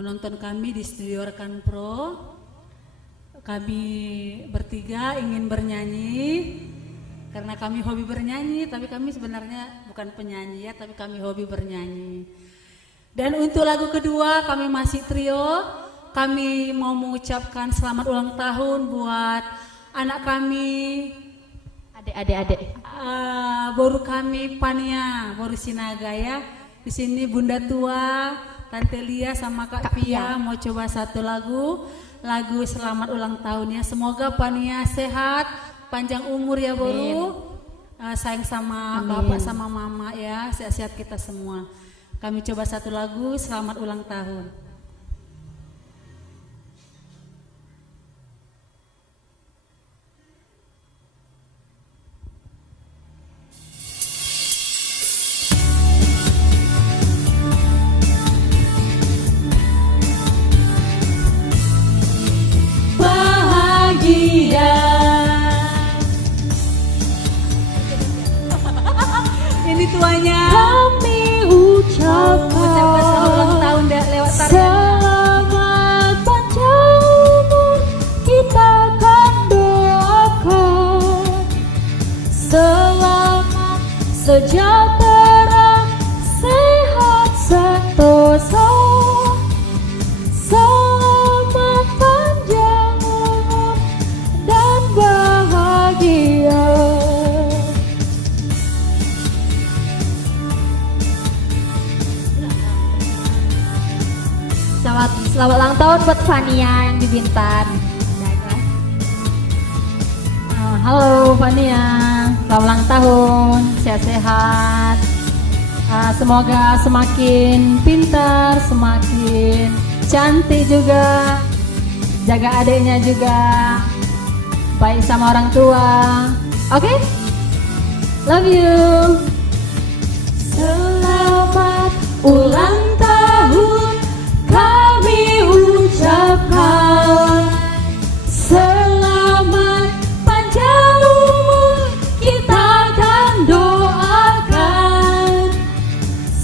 menonton kami di studio Rekan Pro. Kami bertiga ingin bernyanyi karena kami hobi bernyanyi, tapi kami sebenarnya bukan penyanyi ya, tapi kami hobi bernyanyi. Dan untuk lagu kedua kami masih trio. Kami mau mengucapkan selamat ulang tahun buat anak kami, adik. Boru kami Pania, Boru Sinaga ya. Di sini Bunda Tua, Tante Lia sama Kak Pia mau coba satu lagu selamat ulang tahunnya. Semoga Pania sehat, panjang umur ya Boru. Sayang sama Bapak sama Mama ya, sehat-sehat kita semua. Kami coba satu lagu selamat ulang tahun. Ini tuanya Kami ucapkan selamat ulang tahun lewat tarian. selamat panjang umur, kita akan doakan selamat sejahtera, sehat sentosa, selamat panjang umur dan bahagia. Selamat ulang tahun buat Fania yang di Bintan. Halo Fania, selamat ulang tahun, sehat-sehat. Semoga semakin pintar, semakin cantik juga. Jaga adiknya juga, baik sama orang tua. Oke? Love you. Selamat ulang tahun kami ucapkan, selamat panjang umur kita akan doakan,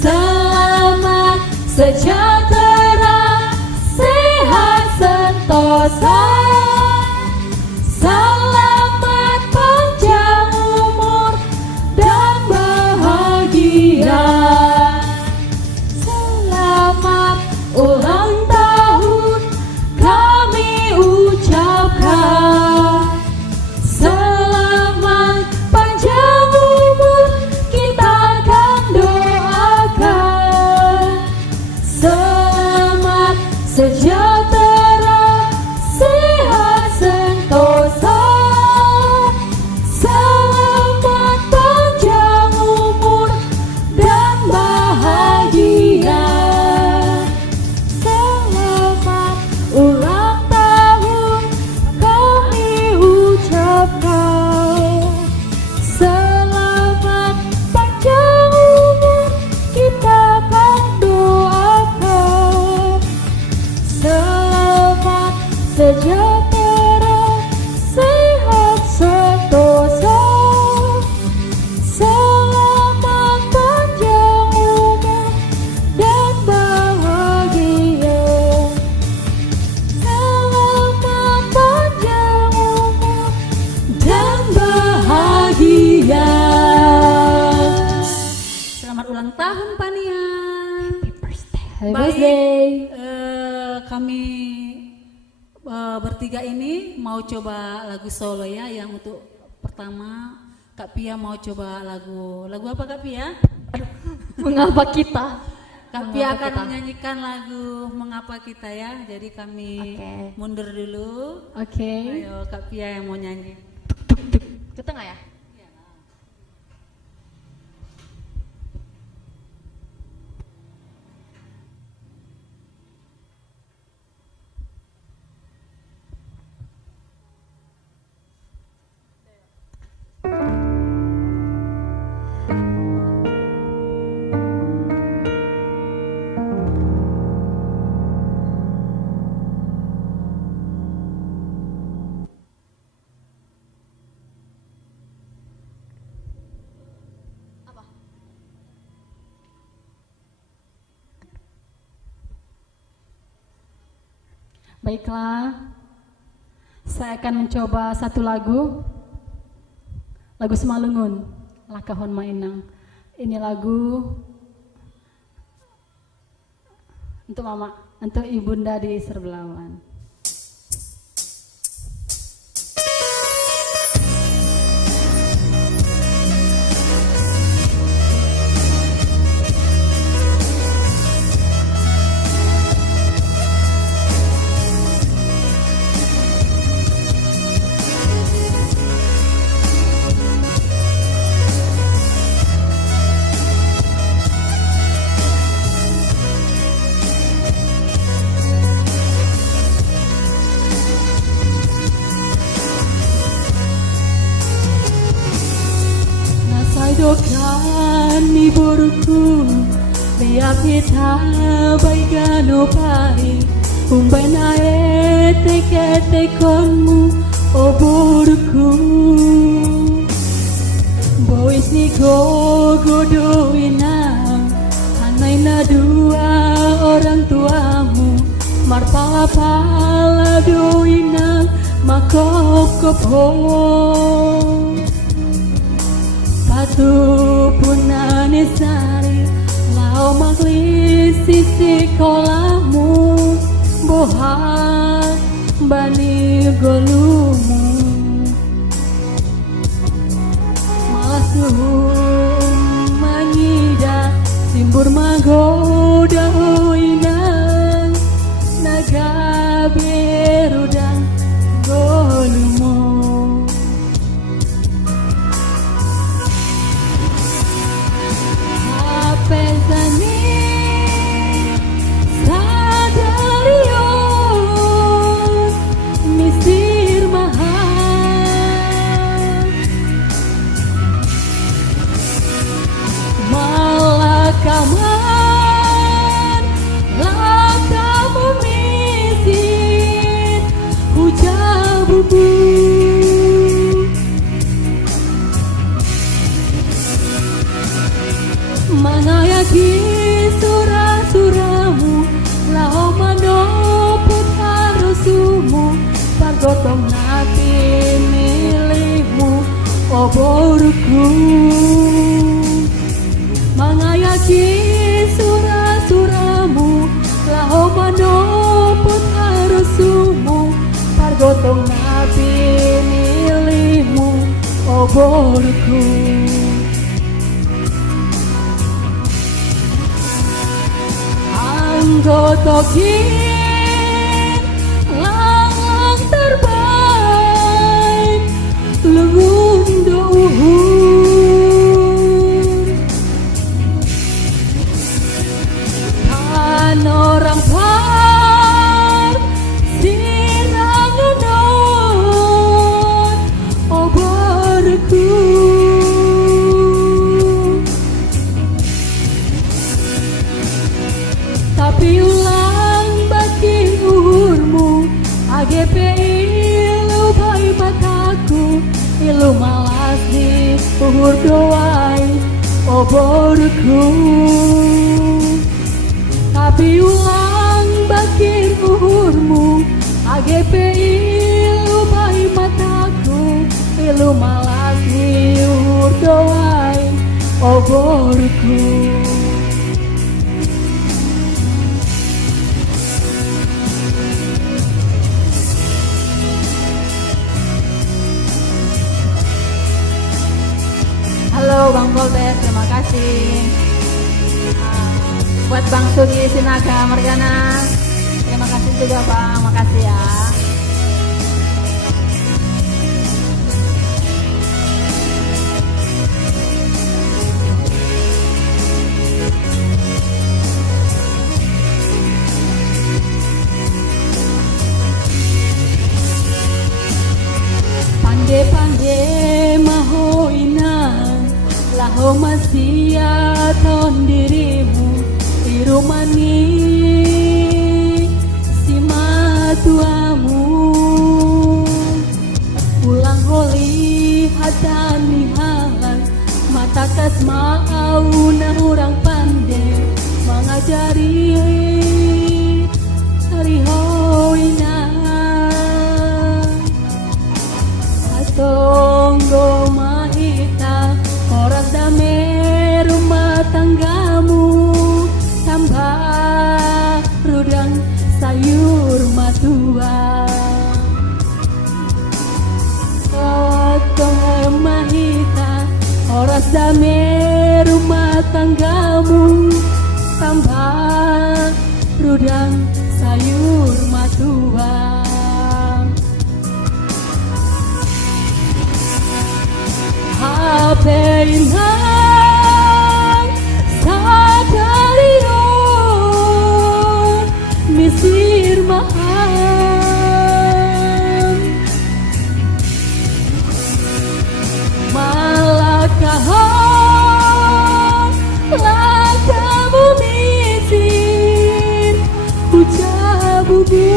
selamat sejahtera, sehat sentosa, selamat panjang umur dan bahagia. Selamat ulang tahun kami ucapkan, selamat panjang umur kita akan doakan, selamat sejahtera, sehat sentosa, selamat panjang umur dan bahagia. Selamat ulang tahun kami ucapkan, selamat panjang umur kita akan doakan, selamat sejahtera, sehat sentosa, selamat panjang umur dan bahagia. Selamat panjang umur dan bahagia. Selamat ulang tahun Pania. Happy Baik, birthday. kami bertiga ini mau coba lagu solo ya. Yang untuk pertama Kak Pia mau coba lagu apa Kak Pia? Mengapa kita? Kak Pia akan menyanyikan lagu Mengapa Kita ya. Jadi kami mundur dulu. Oke. Ayo Kak Pia yang mau nyanyi. Ke tengah ya? Baiklah, saya akan mencoba satu lagu Semalungun, Lakahon Mainang. Ini lagu untuk mama, untuk ibunda di Serbelawan. Dokan ni boruku liap hita baigano pai umbai nae teke konmu o boruku bois ni godoina hanai na dua orang tuamu marpala doina makop Patu punane sari lau maglis sisi kolahmu bohat bani golumu malah suhum mangida simbur magoda oinang naga berudang golumu Pensani sadarion misir mahal malakaman lakamu misir hujan bubu Manayaki surah-surahmu Lau manoput harusumu Pargotong hati milikmu O boruku Manayaki surah-surahmu Lau manoput harusumu Pargotong hati milikmu O boruku Gotokin lang terbaik Lungundo uhur Kan orang par sirangunon oborku Tapi ulang bagi uhurmu AGP ilu bai mataku Ilu malas di uhur doai oborku Tapi ulang bagi uhurmu AGP ilu bai mataku Ilu malas di uhur doai oborku Halo Bang Volter, terima kasih. Buat Bang Sugi Sinaga Margana, terima kasih juga Bang, makasih ya. Pandai-pandai mahoina Laho masia ton dirimu di rumah ni si matuamu pulang holi hatani halang mata kasma na orang pandai mengajari hari hoina udang sayur matuang. HP inang sadario misir maham malakah lakamu misir ucabubu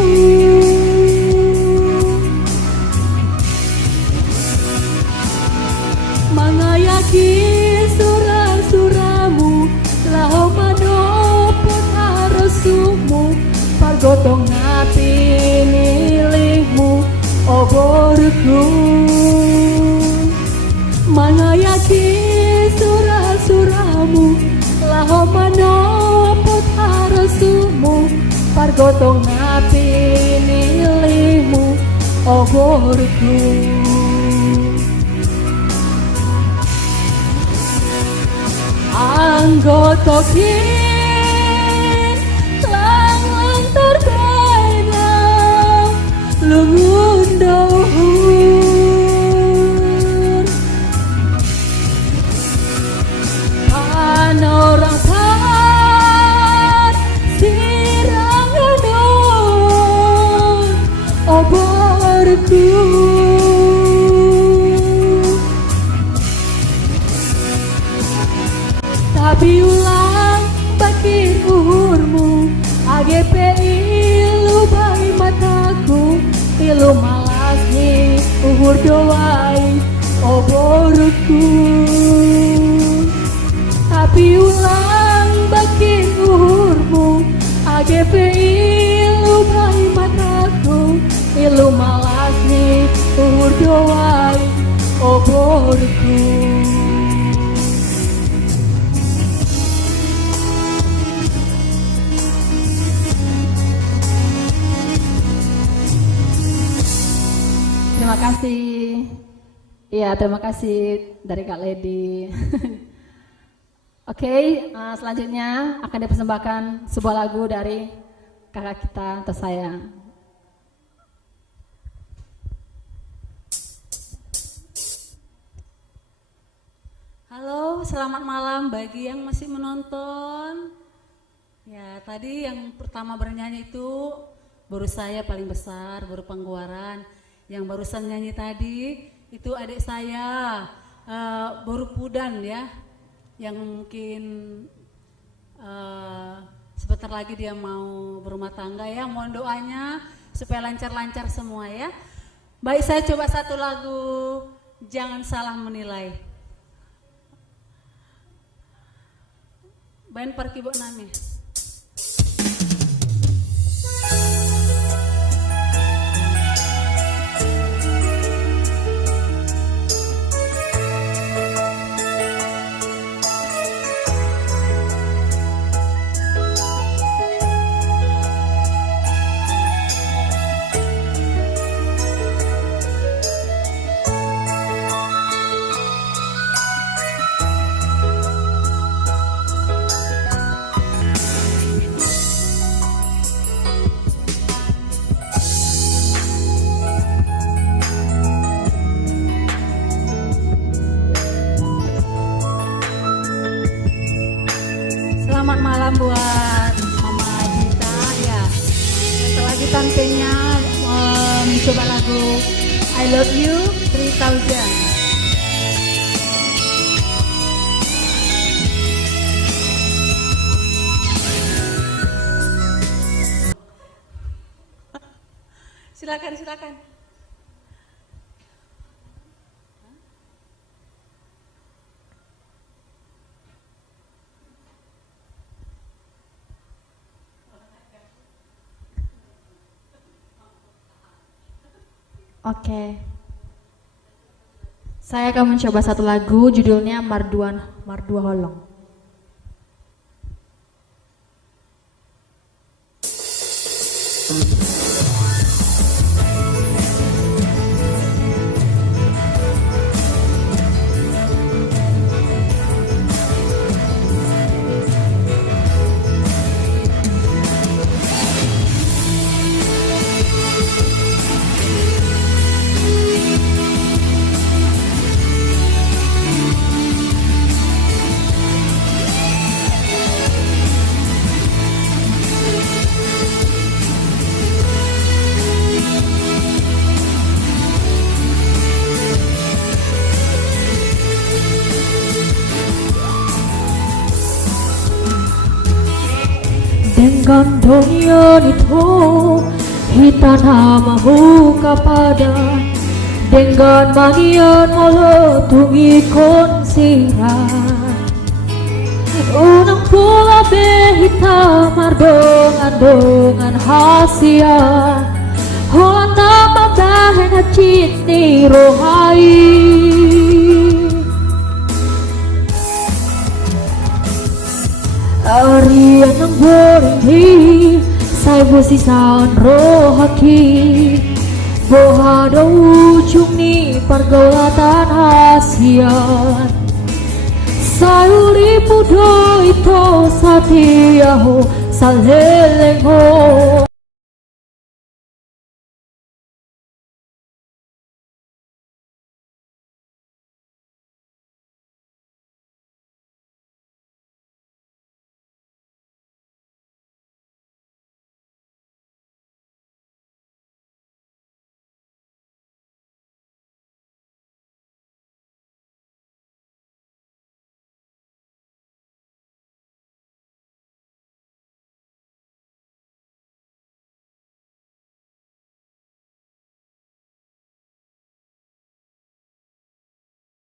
mangayaki surah-surahmu laho manopot harosumu pargotong napi milihmu oborku mangayaki surah-surahmu laho manopot harosumu pargotong napi milihmu oborku anggota kin lang terbeda lungun dohur panorang par sirang anon oborku tapi ulang bakir uhurmu AGP ilu bai mataku ilu malas nih uhur doai oborku tapi ulang bakir uhurmu AGP ilu bai mataku ilu malas nih uhur doai oborku. Terima kasih. Ya, terima kasih dari Kak Lady. Oke, selanjutnya akan dipersembahkan sebuah lagu dari kakak kita tersayang. Halo, selamat malam bagi yang masih menonton. Ya, tadi yang pertama bernyanyi itu baru saya paling besar, baru Pangguaran. Yang barusan nyanyi tadi itu adik saya, baru Pudan ya, yang mungkin sebentar lagi dia mau berumah tangga ya. Mohon doanya supaya lancar-lancar semua ya. Baik, saya coba satu lagu Jangan Salah Menilai. Band Perkibo Nami. Selamat malam buat Mama Gita ya. Setelah kita tantenya mencoba lagu I Love You 3000. Silakan, silakan. Oke. Saya akan mencoba satu lagu judulnya Mardua Holong. dengan dunia itu kita mahu kepada dengan manian meletungi konsiran unang pula behita mardongan hasia Honda mabahan hajit ni rohai Arian ng borenghi Say busisan rohaki Bohada ujung ni pergaulatan hasian Sayuri pudo ito sa tiyaho Sa lelengho